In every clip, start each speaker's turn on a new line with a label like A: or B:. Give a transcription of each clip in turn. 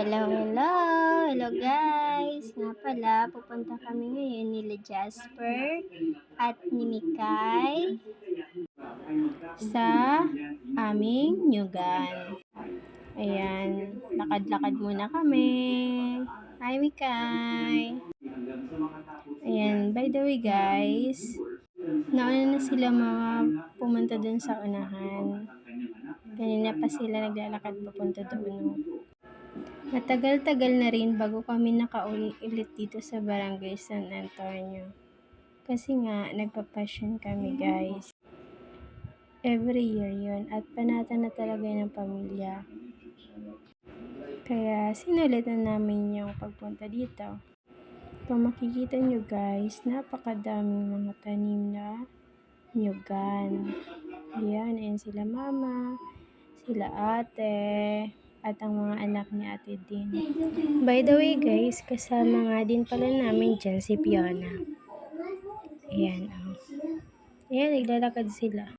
A: Hello, hello! Hello guys! Nga pala, pupunta kami ngayon nila Jasper at ni Mikay sa aming nyugan. Ayan, lakad-lakad muna kami. Hi Mikay! Ayan, by the way guys, nauna na sila mga pumunta dun sa unahan. Kanina pa sila naglalakad papunta doon. Matagal-tagal na rin bago kami nakauwi ulit dito sa Barangay San Antonio. Kasi nga, nagpa-passion kami guys. Every year yun at panata na talaga ng pamilya. Kaya sinulitan namin yung pagpunta dito. Kung makikita nyo guys, napakadaming mga tanim na nyugan. Ayan, ayan sila mama, sila ate, at ang mga anak ni ate din. By the way guys, kasama nga din pala namin dyan si Fiona. Ayan, oh. Ayan, naglalakad sila.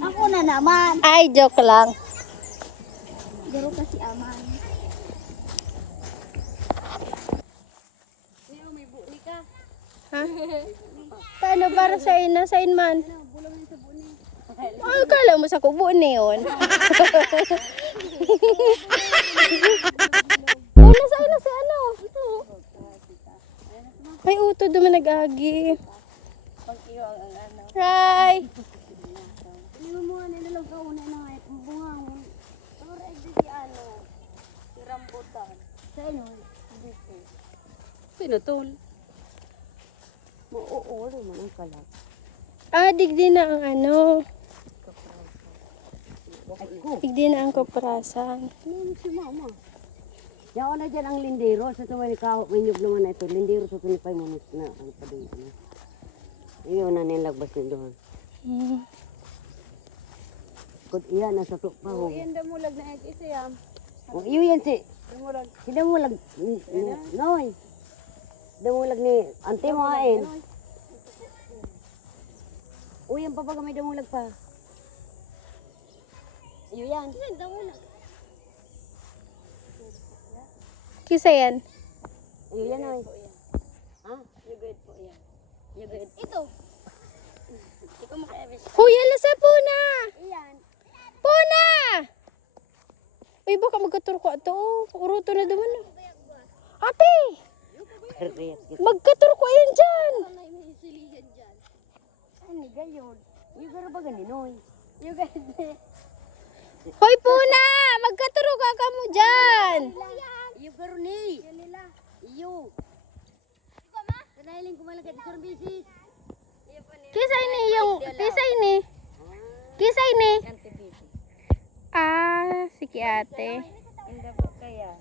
B: Ako na naman.
A: Ay, joke lang.
B: Garo kasi aman. Kuya, may buwi ka.
A: Ha? Paano para sa ina? Sa man?
B: Ano.
A: Ay, kala mo sa kubo na yun. Ay, nasa ina si ano? Ay, uto duman nag-agi.
B: Ang ang ano. Mo nga nila lang kauna na nga itong bunga mo. Pero egg di ano. Si rambutan. Sa inyo, dito.
C: Pinutol.
B: Mauulo mo ng kalat.
A: Ah, digdi na ang ano. Digdi na ang kaprasan.
B: Ano si mama? Yaw na dyan ang lindero. Sa tuwing ikaw, may nyug naman na ito. Lindero sa tunipay mo na. Ang padung na. Iyon na nilagbas niyo doon.
A: Hmm.
B: Kod iya na sa tukpa ho.
C: Yan damulag na egg isa yan.
B: O iyo yan si.
C: Damulag.
B: Si damulag. Noy. Damulag ni ante mo hain. Uy, yan pa baga may damulag pa. Iyo yan.
A: Kisa yan.
B: Iyo yan oy. Ha? Yugod po yan. Yugod. Ito. Ikaw makaibis.
A: Huy, ala sa puna!
B: Iyan.
A: Puna! Uy, baka magkaturo ko ito. Uruto na naman. Ate!
B: Perfect.
A: Magkaturo ko yan dyan!
B: Ano gayon? Iyo gara ba ganin oy? Iyo gara.
A: Hoy, Puna! Magkaturo ka ka mo dyan!
B: Iyo gara ni. Iyo. Kanahiling kumalagay sa services.
A: Kisay ni yung... Kisay ni. Kisay ni. Ah, sige ate.
B: Hindi po kaya.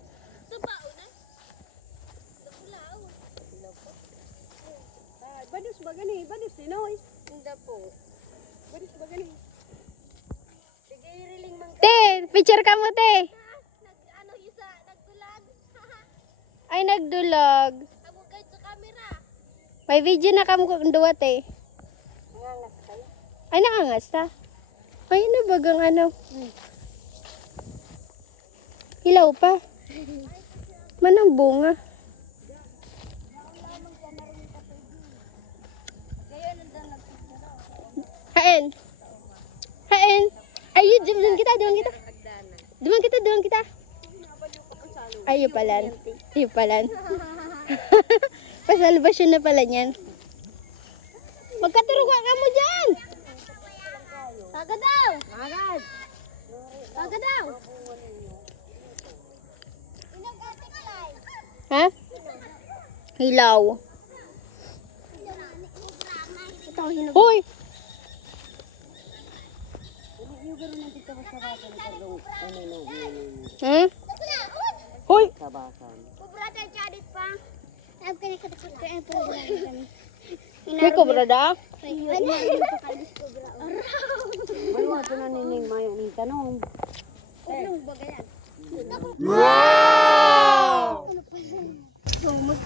C: Badus ba gani? Badus ni Noy.
B: Hindi po.
C: Badus ba
A: Te, picture ka mo, te.
B: ano isa, nagtulag.
A: Ay, nagdulog.
B: Tabugay sa camera.
A: May video na kamo kung duwa, te.
B: Nangangas kayo.
A: Ay, nakangas ta. Ay, nabagang ano. Ilaw pa. Manang bunga. Hain. Hain. Ayun, duman kita, duman kita. Duman kita, duman kita. Ayun pala. Ayun pala. Pasalbasyon na pala niyan. Magkaturuga ka mo dyan. Agad daw.
B: Agad!
A: Agad daw. Ha? Hilaw. Hoy!
B: Yung gano'n natin ka sa kaso ng karong ano no,
A: Hmm? Hoy!
B: tabasan.
A: May kubra da?
B: May mga ito na nining mayo ng tanong.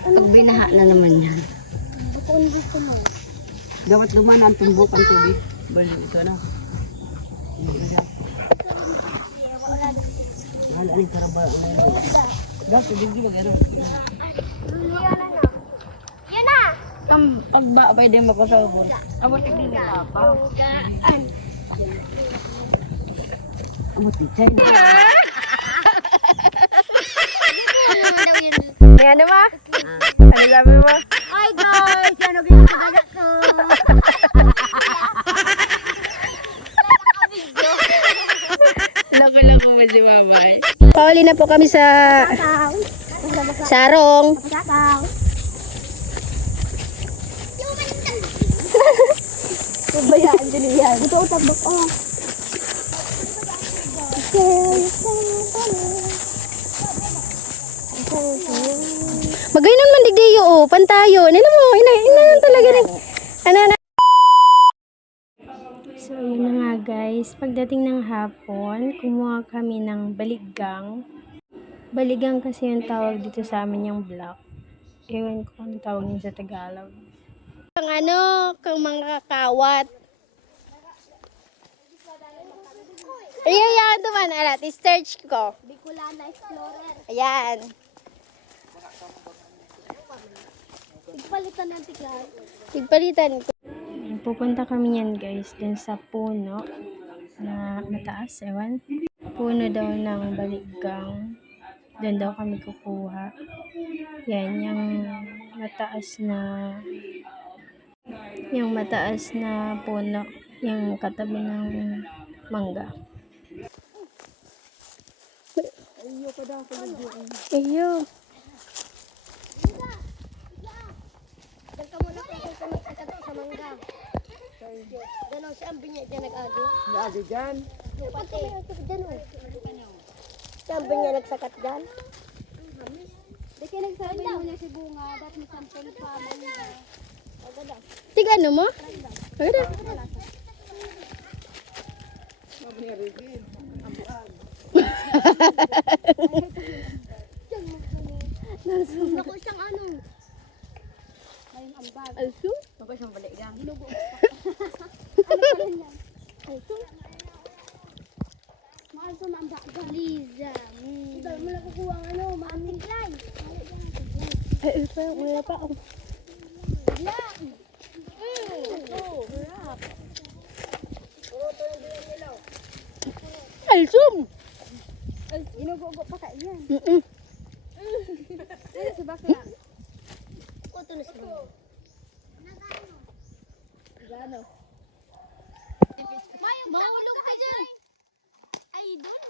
B: Pag binaha na naman yan. Dapat dumaan ang tumbok ang tubig. Bali, ito na. Wala, ano yung karaba?
D: Dati di ba gano'n?
E: Yan na!
D: Ang pagbabay din makasabon. Abot din nila pa. Abot din tayo.
A: Ano ba? Ano sabi mo?
E: Hi guys! Ano ginagawa ko?
A: Lako-lako mo si mama eh. Pauli na po kami sa sarong. Pabayaan din yan.
E: Ito utak
A: man digdiyo oh, pantayo. Ano mo, ina ina talaga na. Ano na. So yun na nga guys, pagdating ng hapon, kumuha kami ng baliggang. Baligang kasi yung tawag dito sa amin yung block. Ewan ko kung tawag niya sa Tagalog. Kang ano, kang mga kawat. Ayan, yan, duman. Alat, i-search ko.
E: Bicolana Explorer.
A: Ayan.
E: Ipalitan ng tiklay.
A: Ipalitan ko. Pupunta kami yan guys dun sa puno na mataas, ewan. Puno daw ng baliggang. Doon daw kami kukuha. Yan, yung mataas na yung mataas na puno. Yung katabi ng mangga. Iyo.
E: Diyan ka muna kung saan ka magkakato sa mangga. Gano'n siya ang binya dyan nag-agi.
D: Lagi dyan.
E: Pati. Dyan o. Siya ang binya nagsakat dyan. Kayo nagsabi mo niya si Bunga, dat may sample pa. Agad ah.
A: Tiga ano mo? Agad.
E: Ako siyang ano. Ayun ang bag.
A: Alsu?
D: Baka siyang balik lang.
E: Ano pala yan? Alto? Maalto na ang bag. Liza. Ito, mo na kukuha ang ano, maantiklay.
A: Ay, ito. Wala pa.
E: Harap.
A: Alsum!
E: Inugugo pa ka yan.
A: Mm-mm.
E: Ano si Bakla? Kuto na siya. Gano? Mahulog ka dyan. Ay, dun.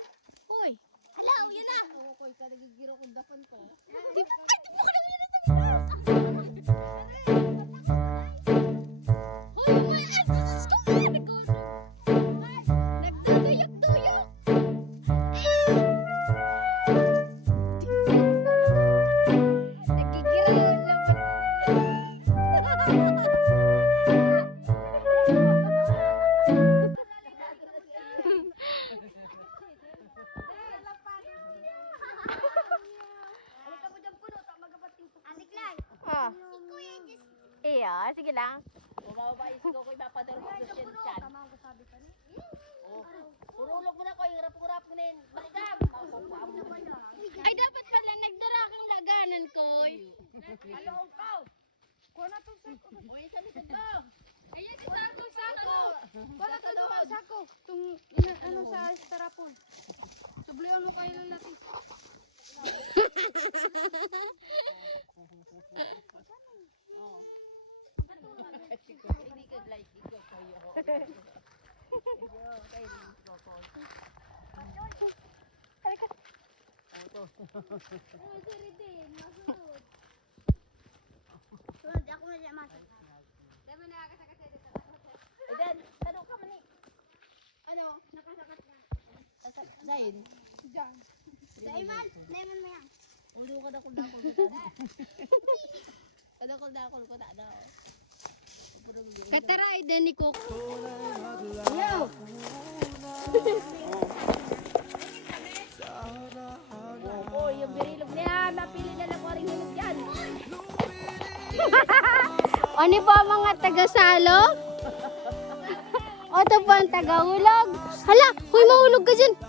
E: Hoy. Ala, oh, yan na. Hoy, ka nagigiro kong dapan ko. Di, ay, di mo ka nagigiro sa Hoy, may ay, Sunod, ako na siya masok. Dami na nakasakat siya dito.
A: Eh, then, tanong ka man eh.
E: Ano, nakasakat na.
D: Zain.
E: Diyan. Daiman, Daiman mo yan.
D: Ulo ka dakol dakol ko tada. Kadakol dakol ko tada.
A: Kataray din ni Cook.
E: Oo, yung birilog na yan. Mapili na lang ko rin hinog yan.
A: Ano po ang mga taga-salo? o ito po ang taga-hulog. Hala, huy mahulog ka dyan.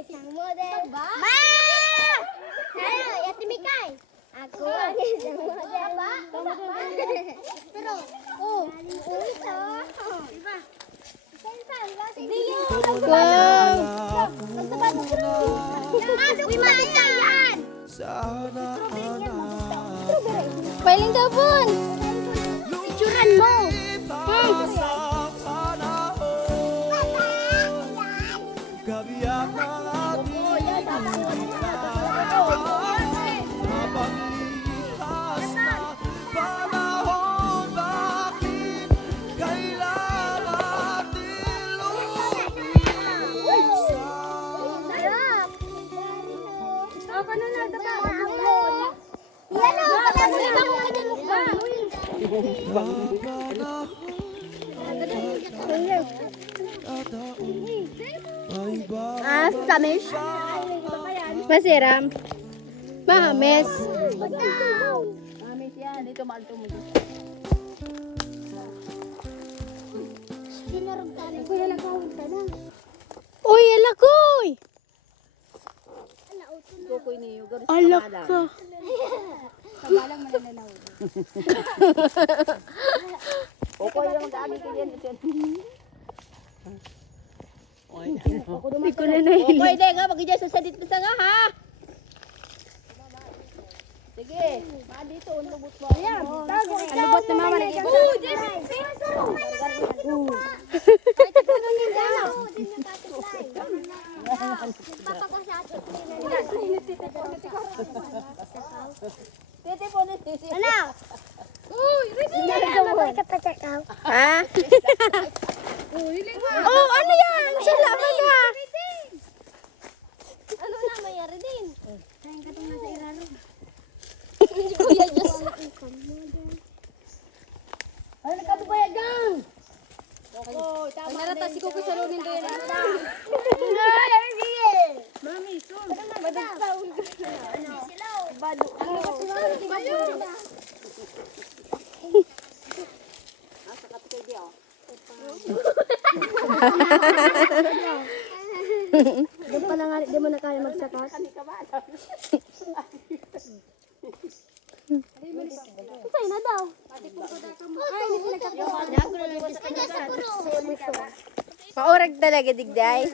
E: isang model. Ma! Ano? Yati Mikay. Ako ang isang model. Ba? Pero, oh, ito. Diba? Hindi yun.
A: Wow.
E: Nagsabato ko Uy, makita yan!
A: Pailing ka pun.
E: Picturean mo!
A: Masiram. Mahames.
D: Amis yan, dito malto mo.
E: Kuya, nagkawin ka na.
A: Uy, alakoy.
D: Kukoy niyo,
A: Alak ka.
D: Kukoy yung dami ko yan.
A: Hindi ko na nahilig.
D: Kukoy, de nga, magiging susadit na sa nga, ha? Sige, maan dito, unlubot mo. Ayan,
E: Tago, ikaw.
A: Alubot na mama.
E: Oo, di ba? Pero may Kahit ito nung yung gano'n. Din yung butterfly. Nagpapako sa atin.
D: Titi po na titi.
E: Ano? Uy, hindi na mabalik ka pa sa ikaw.
A: Ha? Oh, ano yan? Sa laban na.
E: Ano na, mayari din. Kain ka ito na sa iraro. Kuya, Diyos.
D: Ano ka ba yan, gang? Oh, tama na. si Kukoy sa lunin doon.
E: Ay, sige.
D: Mami, sun.
E: Madagsaul ka na. Ano? Silaw. Bado. Ano ka ito?
D: Asa ka ito di, oh.
E: Doon pa na nga, di mo na kaya magsakat. Sa'yo na daw. Ay, hindi sila kakagawa.
A: Maurag talaga, digday.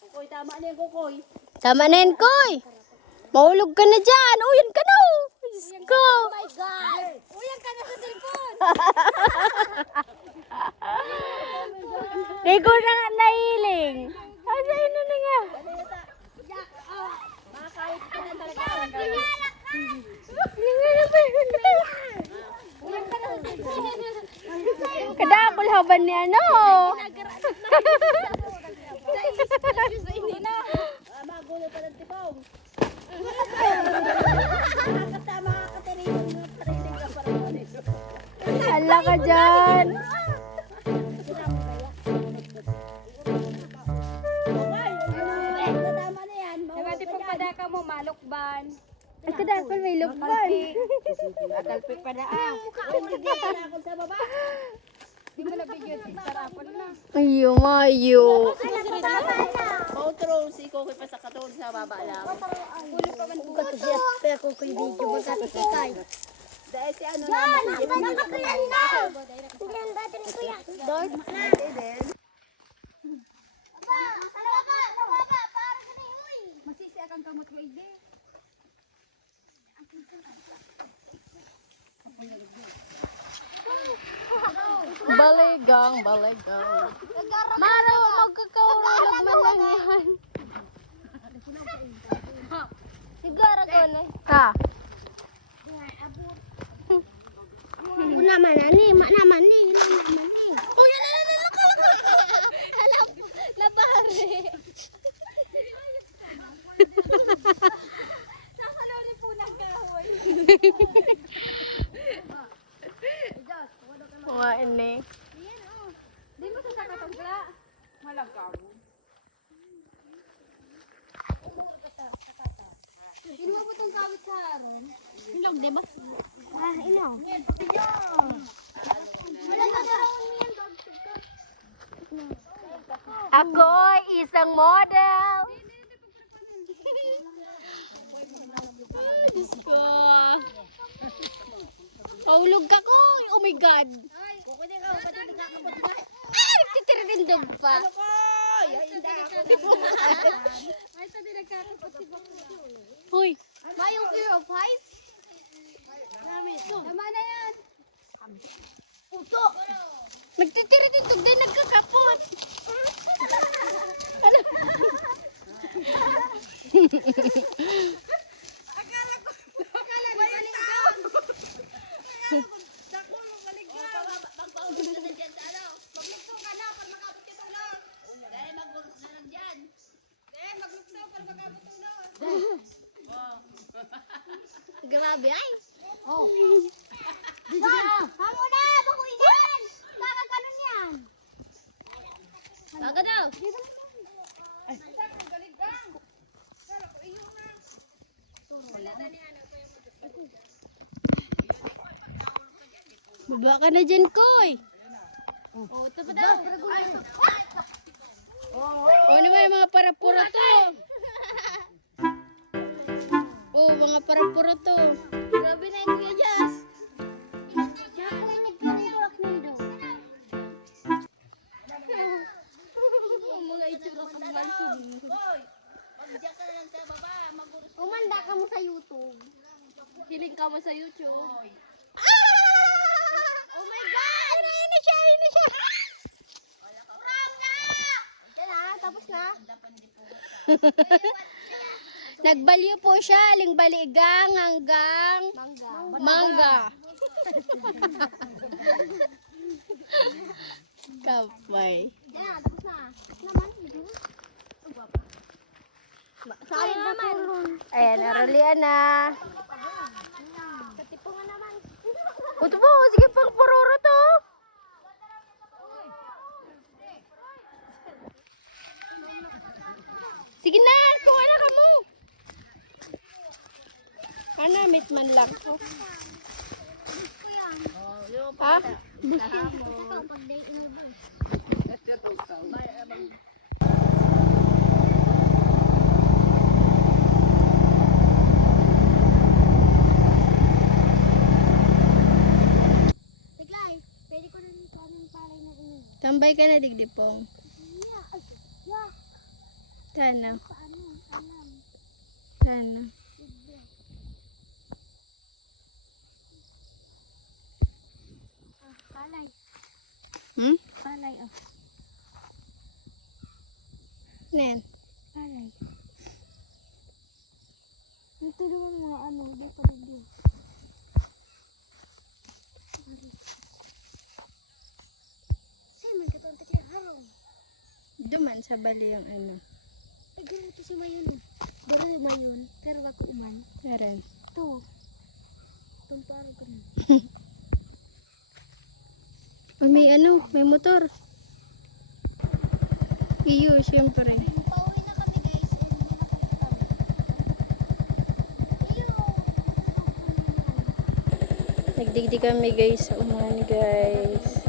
D: Kukoy, tama na yung kukoy.
A: Tama na yan, Koy. Mahulog ka na dyan. Oh, yan ka na. oh. Diyos ko.
E: Oh my God! Uyan ka na sa cellphone!
A: Di ko na nga nahiling. Ah, sa'yo na na nga. Nangyari pa yun. laban niya,
D: no? Na.
A: Ayo, mayo.
D: Outro, si Kukoy pa sa katon sa baba lang.
E: Kaya ko kay video mo sa tikay.
D: Dahil si ano
E: Yan!
D: naman.
E: Nakakalan na! Yan ba! Para sa ni Uy!
C: Masisi akang
A: Baligang, baligang. Maro, magkakaurulog man lang yan.
E: Siguro ko na.
A: Ha?
E: Una man ni, ma naman ni, naman ni. Uy, ala ala ala ala. Ala, labari.
A: Mga ini.
C: Di mo sa katangla. Malagaw. Ilog mo itong kawit sa aron. Ilog, di ba? Ah, ilog. Ayun. Wala ka na yan.
A: Ako isang model.
C: Diyos ko. Paulog ka ko. Oh my God. Ah, nagtitirindog pa. Hoy. Mayong fear of heights? Tama na yan. Uto. Nagtitirindog din, nagkakapot. Ano? Grabe ay. Oh. Hamo na, bakuy yan. Kakaganon yan. Baga daw. Baba ka na dyan, Koy. Oh, ito pa daw. Oh, naman yung mga parapuro to. Oh, mga parapuro to. Grabe na yung Kuya Jazz. mga itsura pa naman Umanda ka mo sa YouTube. Hiling ka mo sa YouTube. Oh my God! Ayun na siya! Ayun na siya! Yan na, tapos na. Nagbalyo po siya, aling baligang hanggang mangga. Mangga. Kapay. Yan, tapos na. Naman, Saan naman?
A: Ayan, narulian na. Ito po, sige pang pururo to.
C: Sige na, kuha na ka mo. Anamit man lang ko. Ha? Tiglay, pwede ko rin ito ng palay na ini. Tambay ka na, Digdipong. Tana. Tana. Palay. Hmm? Palay, oh. Nen? Palay. Naman mga ano, di pa rin Saan may katong tatli araw? Duman sa bali yung ano. Ay, ganito si Mayon. oh. Si Mayon, pero ako iman. Meron. Ito. Tumparo ka na. oh, may ano, may motor. Iyo, syempre. Pauwi na kami guys.
A: Nagdigdi kami guys sa umahan guys.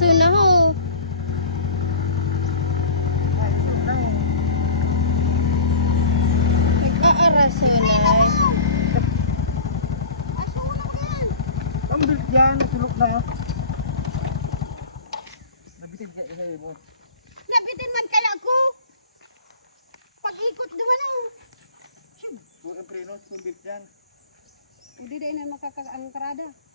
A: Nagkaaraso na ho. Nagkaaraso na.
F: Ang bilis yan, sulok na. Nabitin ka isa mo.
C: Nabitin man kaya ako. Pag-ikot naman ako.
F: Bukan prenos, ang bilis yan.
C: Hindi din na makakaangkarada.